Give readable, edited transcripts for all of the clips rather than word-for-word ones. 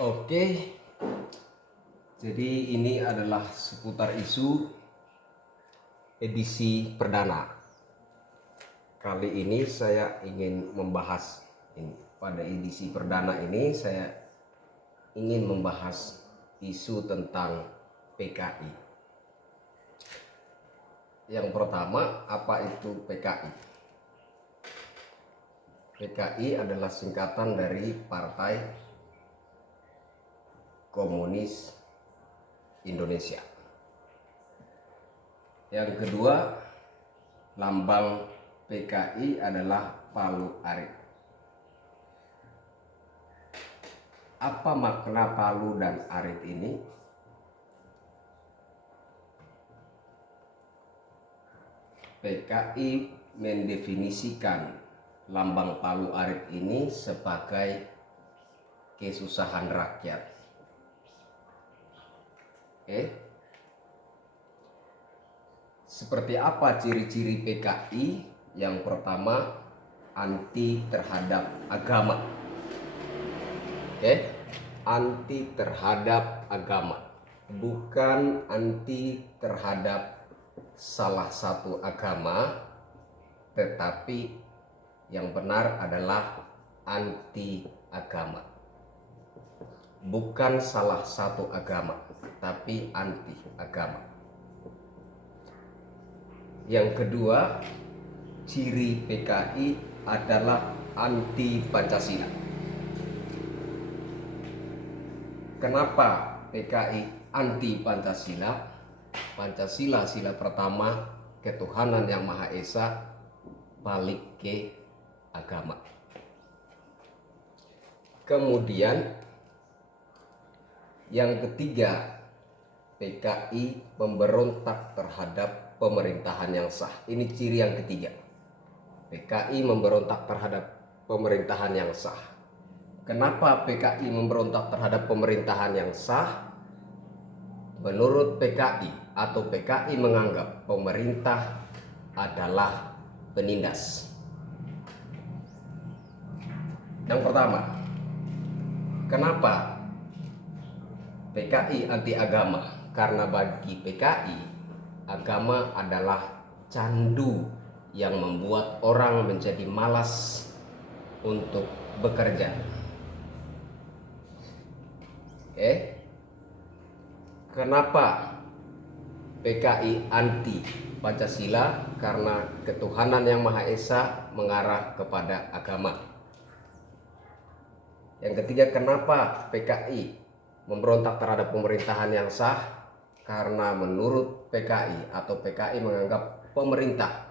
Oke, jadi ini adalah seputar isu edisi perdana. Kali ini saya ingin membahas pada edisi perdana ini saya ingin membahas isu tentang PKI. Yang pertama, apa itu PKI? PKI adalah singkatan dari Partai Komunis Indonesia. Yang kedua, lambang PKI adalah palu arit. Apa makna palu dan arit ini? PKI mendefinisikan lambang palu arit ini sebagai kesusahan rakyat. Seperti apa ciri-ciri PKI? Yang pertama, anti terhadap agama. Anti terhadap agama, bukan anti terhadap salah satu agama, tetapi yang benar adalah anti agama. Bukan salah satu agama, tapi anti agama. Yang kedua, ciri PKI adalah anti Pancasila. Kenapa PKI anti Pancasila? Pancasila, sila pertama, ketuhanan yang Maha Esa, balik ke agama. Kemudian yang ketiga, PKI memberontak terhadap pemerintahan yang sah. Ini ciri yang ketiga. PKI memberontak terhadap pemerintahan yang sah. Kenapa PKI memberontak terhadap pemerintahan yang sah? Menurut PKI atau PKI menganggap pemerintah adalah penindas. Yang pertama, kenapa PKI anti agama? Karena bagi PKI, agama adalah candu yang membuat orang menjadi malas untuk bekerja. Kenapa PKI anti Pancasila? Karena ketuhanan yang Maha Esa mengarah kepada agama. Yang ketiga, kenapa PKI memberontak terhadap pemerintahan yang sah? Karena menurut PKI atau PKI menganggap pemerintah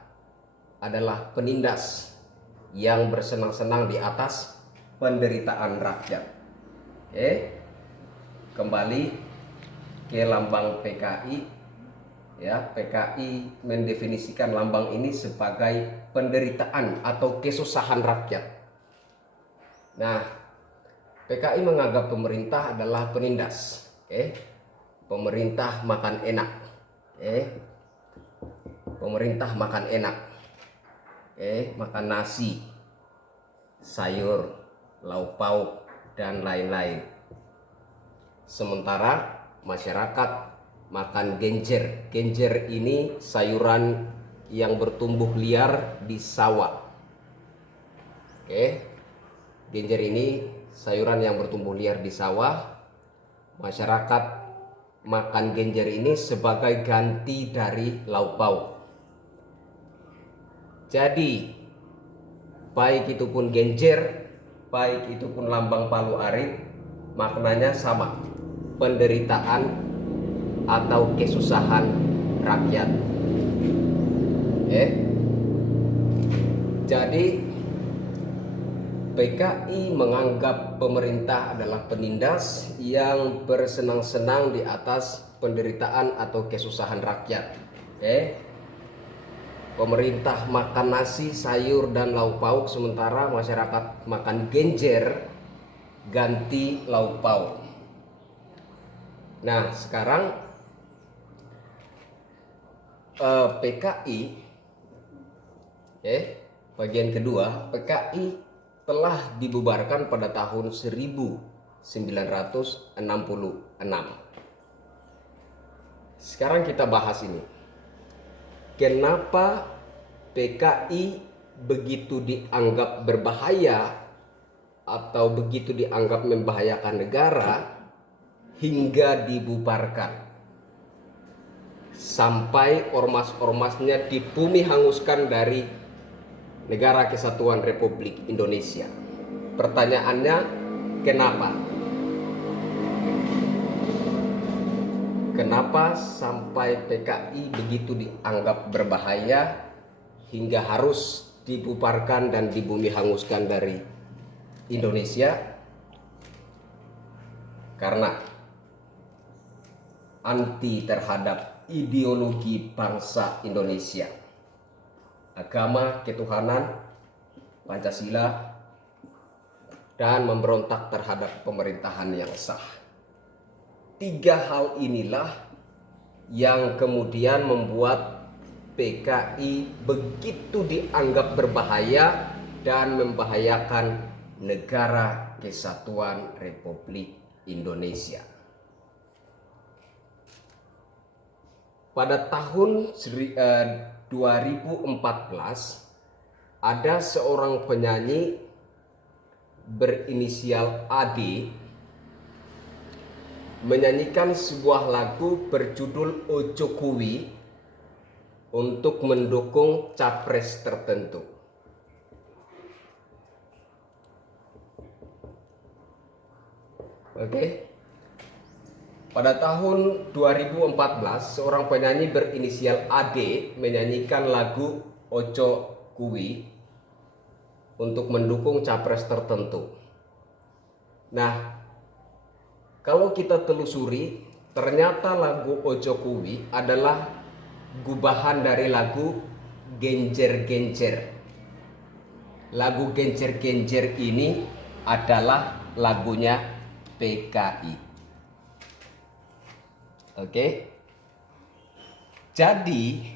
adalah penindas yang bersenang-senang di atas penderitaan rakyat. Kembali ke lambang PKI. PKI mendefinisikan lambang ini sebagai penderitaan atau kesusahan rakyat. Nah, PKI menganggap pemerintah adalah penindas. Pemerintah makan enak. Pemerintah makan enak. Makan nasi, sayur, lauk pauk, dan lain-lain. Sementara masyarakat makan genjer. Genjer ini sayuran yang bertumbuh liar di sawah. Genjer ini sayuran yang bertumbuh liar di sawah. Masyarakat makan genjer ini sebagai ganti dari lauk pauk. Jadi baik itu pun genjer, baik itu pun lambang palu arit, maknanya sama, penderitaan atau kesusahan rakyat. Jadi PKI menganggap pemerintah adalah penindas yang bersenang-senang di atas penderitaan atau kesusahan rakyat. Pemerintah makan nasi, sayur, dan lauk pauk, sementara masyarakat makan genjer ganti lauk pauk. Nah, sekarang PKI, bagian kedua, PKI telah dibubarkan pada tahun 1945. Sekarang kita bahas ini. Kenapa PKI begitu dianggap berbahaya atau begitu dianggap membahayakan negara hingga dibubarkan sampai ormas-ormasnya dibumi hanguskan dari Negara Kesatuan Republik Indonesia. Pertanyaannya, kenapa? Kenapa sampai PKI begitu dianggap berbahaya hingga harus dibubarkan dan dibumi hanguskan dari Indonesia? Karena anti terhadap ideologi bangsa Indonesia, agama, ketuhanan, Pancasila, dan memberontak terhadap pemerintahan yang sah. 3 hal inilah yang kemudian membuat PKI begitu dianggap berbahaya dan membahayakan Negara Kesatuan Republik Indonesia. Pada tahun 2014 ada seorang penyanyi berinisial AD menyanyikan sebuah lagu berjudul Ojo Kuwi untuk mendukung capres tertentu. Oke. Pada tahun 2014 seorang penyanyi berinisial AD menyanyikan lagu Ojo Kuwi untuk mendukung capres tertentu. Nah, kalau kita telusuri, ternyata lagu Ojo Kuwi adalah gubahan dari lagu Genjer Genjer. Lagu Genjer Genjer ini adalah lagunya PKI. Oke. Jadi,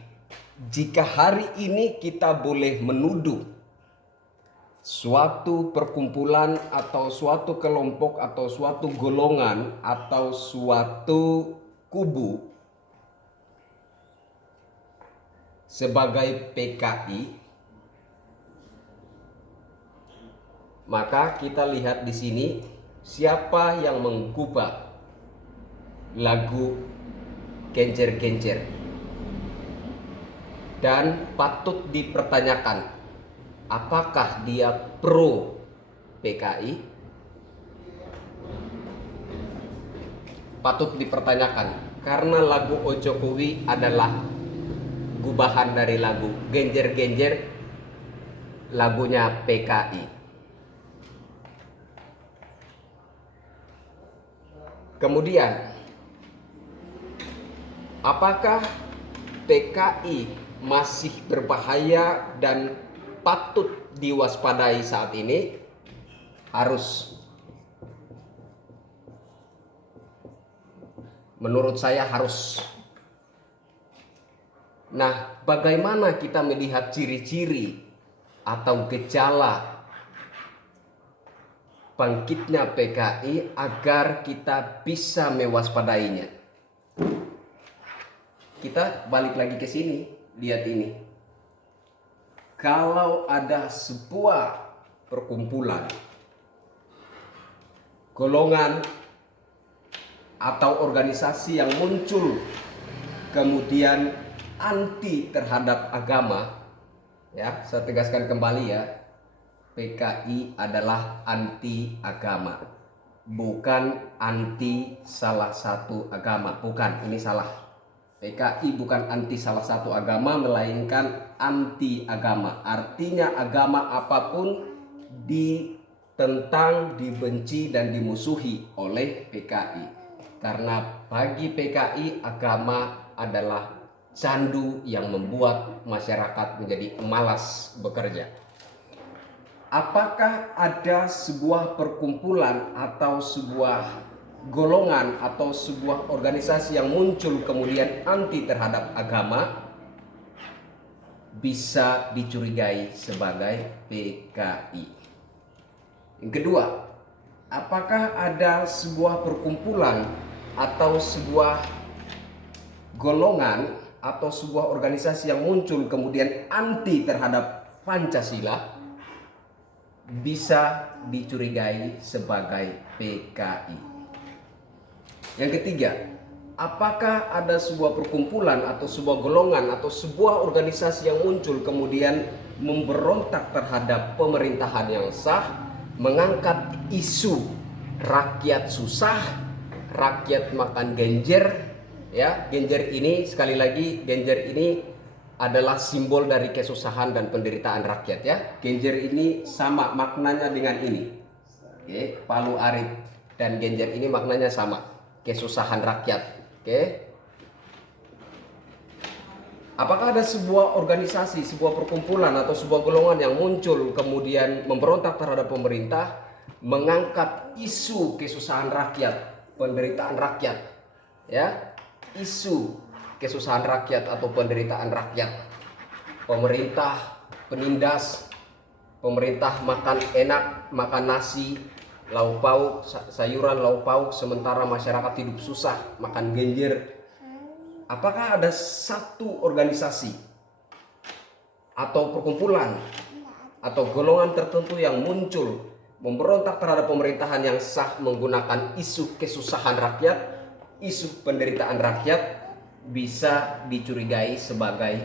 jika hari ini kita boleh menuduh suatu perkumpulan atau suatu kelompok atau suatu golongan atau suatu kubu sebagai PKI, maka kita lihat di sini siapa yang menggubah lagu Genjer Genjer, dan patut dipertanyakan apakah dia pro PKI? Patut dipertanyakan karena lagu Ojo Kuwi adalah gubahan dari lagu Genjer Genjer, lagunya PKI. Kemudian, apakah PKI masih berbahaya dan patut diwaspadai saat ini? Menurut saya harus. Nah, bagaimana kita melihat ciri-ciri atau gejala bangkitnya PKI agar kita bisa mewaspadainya? Kita balik lagi ke sini, lihat ini. Kalau ada sebuah perkumpulan, golongan, atau organisasi yang muncul kemudian anti terhadap agama, ya, saya tegaskan kembali ya, PKI adalah anti agama, bukan anti salah satu agama, bukan, ini salah. PKI bukan anti salah satu agama, melainkan anti agama. Artinya agama apapun ditentang, dibenci, dan dimusuhi oleh PKI. Karena bagi PKI agama adalah candu yang membuat masyarakat menjadi malas bekerja. Apakah ada sebuah perkumpulan atau sebuah golongan atau sebuah organisasi yang muncul kemudian anti terhadap agama bisa dicurigai sebagai PKI? Yang kedua, apakah ada sebuah perkumpulan atau sebuah golongan atau sebuah organisasi yang muncul kemudian anti terhadap Pancasila bisa dicurigai sebagai PKI? Yang ketiga, apakah ada sebuah perkumpulan atau sebuah golongan atau sebuah organisasi yang muncul kemudian memberontak terhadap pemerintahan yang sah, mengangkat isu rakyat susah, rakyat makan genjer, ya. Genjer ini, sekali lagi, genjer ini adalah simbol dari kesusahan dan penderitaan rakyat, ya. Genjer ini sama maknanya dengan ini. Oke, Palu Arit dan genjer ini maknanya sama, kesusahan rakyat. Oke. Apakah ada sebuah organisasi, sebuah perkumpulan atau sebuah golongan yang muncul kemudian memberontak terhadap pemerintah, mengangkat isu kesusahan rakyat, penderitaan rakyat, ya, isu kesusahan rakyat atau penderitaan rakyat, pemerintah penindas, pemerintah makan enak, makan nasi, lauk pauk, sayuran lauk pauk, sementara masyarakat hidup susah, makan genjer. Apakah ada satu organisasi atau perkumpulan atau golongan tertentu yang muncul memberontak terhadap pemerintahan yang sah menggunakan isu kesusahan rakyat, isu penderitaan rakyat, bisa dicurigai sebagai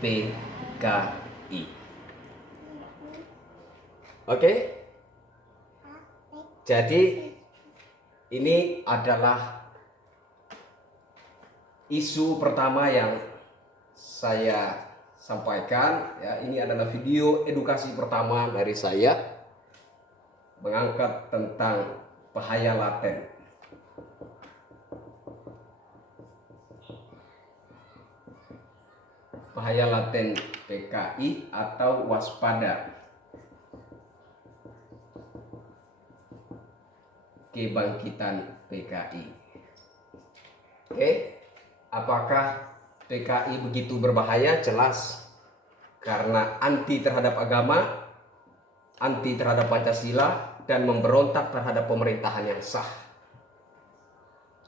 PKI? Oke? Jadi ini adalah isu pertama yang saya sampaikan, ya. Ini adalah video edukasi pertama dari saya mengangkat tentang bahaya laten. Bahaya laten PKI atau waspada kebangkitan PKI. Oke. Apakah PKI begitu berbahaya? Jelas, karena anti terhadap agama, anti terhadap Pancasila, dan memberontak terhadap pemerintahan yang sah.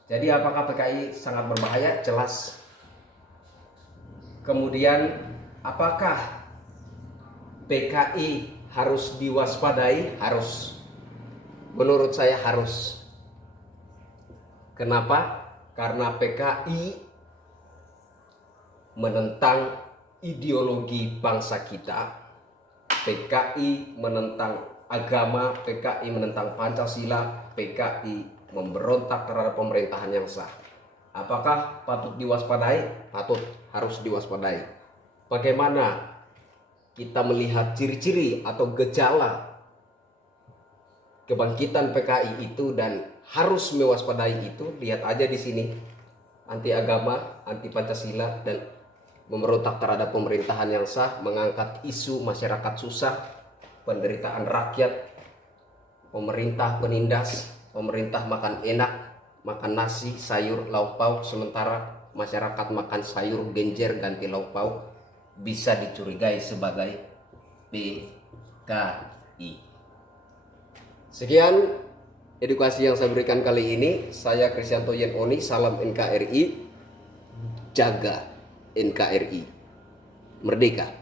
Jadi apakah PKI sangat berbahaya? Jelas. Kemudian apakah PKI harus diwaspadai? Harus. Menurut saya harus. Kenapa? Karena PKI menentang ideologi bangsa kita, PKI menentang agama, PKI menentang Pancasila, PKI memberontak terhadap pemerintahan yang sah. Apakah patut diwaspadai? Patut, harus diwaspadai. Bagaimana kita melihat ciri-ciri atau gejala kebangkitan PKI itu dan harus mewaspadai itu? Lihat aja di sini. Anti agama, anti Pancasila, dan memberontak terhadap pemerintahan yang sah, mengangkat isu masyarakat susah, penderitaan rakyat, pemerintah penindas, pemerintah makan enak, makan nasi, sayur, lauk pauk, sementara masyarakat makan sayur genjer ganti lauk pauk, bisa dicurigai sebagai PKI. Sekian edukasi yang saya berikan kali ini. Saya Kristianto Yen Oni, salam NKRI, jaga NKRI, merdeka.